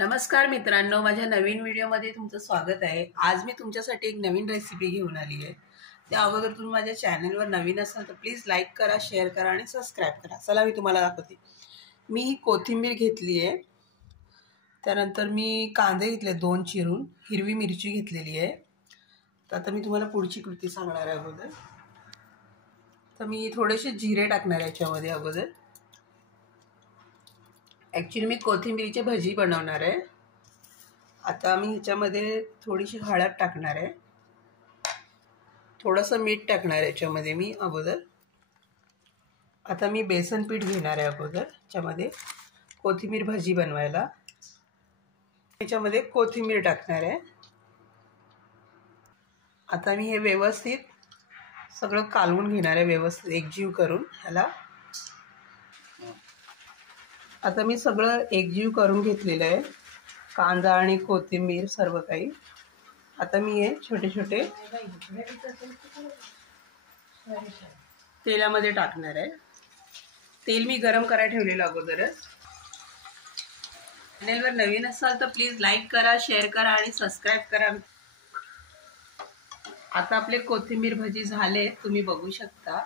नमस्कार मित्रांनो, माझ्या नवीन व्हिडिओमध्ये तुमचं स्वागत आहे। आज मी तुमच्यासाठी एक नवीन रेसिपी घेऊन आली आहे। त्या अगोदर तुम्ही माझ्या चॅनलवर नवीन असाल तर प्लीज लाईक करा, शेअर करा आणि सबस्क्राईब करा। चला मी तुम्हाला दाखवते। मी ही कोथिंबीर घेतली आहे, त्यानंतर मी कांदे घेतले 2 चिरून, हिरवी मिरची घेतलेली आहे। तर आता मी तुम्हाला पुढची कृती सांगणार आहे। अगोदर तर मी थोडेसे जिरे टाकणार आहे याच्यामध्ये। अगोदर ॲक्च्युली मी कोथिंबीरची भजी बनवणार आहे। आता मी ह्याच्यामध्ये थोडीशी हळद टाकणार आहे, थोडंसं मीठ टाकणार आहे याच्यामध्ये मी अगोदर। आता मी बेसन पीठ घेणार आहे अगोदर याच्यामध्ये कोथिंबीर भजी बनवायला। याच्यामध्ये कोथिंबीर टाकणार आहे। आता मी हे व्यवस्थित सगळं कालवून घेणार आहे, व्यवस्थित एकजीव करून ह्याला। आता मी सगळं एकजीव करून घेतलेलं आहे, कांदा आणि कोथिंबीर सर्व काही। आता मी हे छोटे छोटे तेलामध्ये टाकणार आहे। तेल मी गरम करायला ठेवलेलं अगोदरच। चॅनलवर नवीन असाल तर प्लीज लाईक करा, शेअर करा आणि सबस्क्राईब करा। आता आपले कोथिंबीर भजी झाले, तुम्ही बघू शकता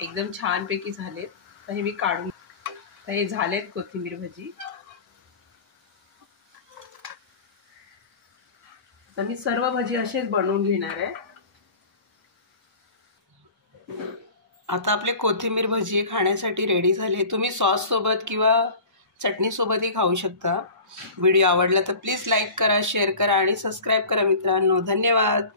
एकदम छानपैकी झालेत। तर हे मी काढून, तर हे झालेत कोथिंबीर भजी। तर मी सर्व भजी असेच बनवून घेणार आहे। आता आपले कोथिंबीर भजी खाण्यासाठी रेडी झाले। तुम्ही सॉस सोबत किंवा चटणी सोबतही खाऊ शकता। व्हिडिओ आवडला तर प्लीज लाईक करा, शेअर करा आणि सबस्क्राईब करा मित्रांनो। धन्यवाद।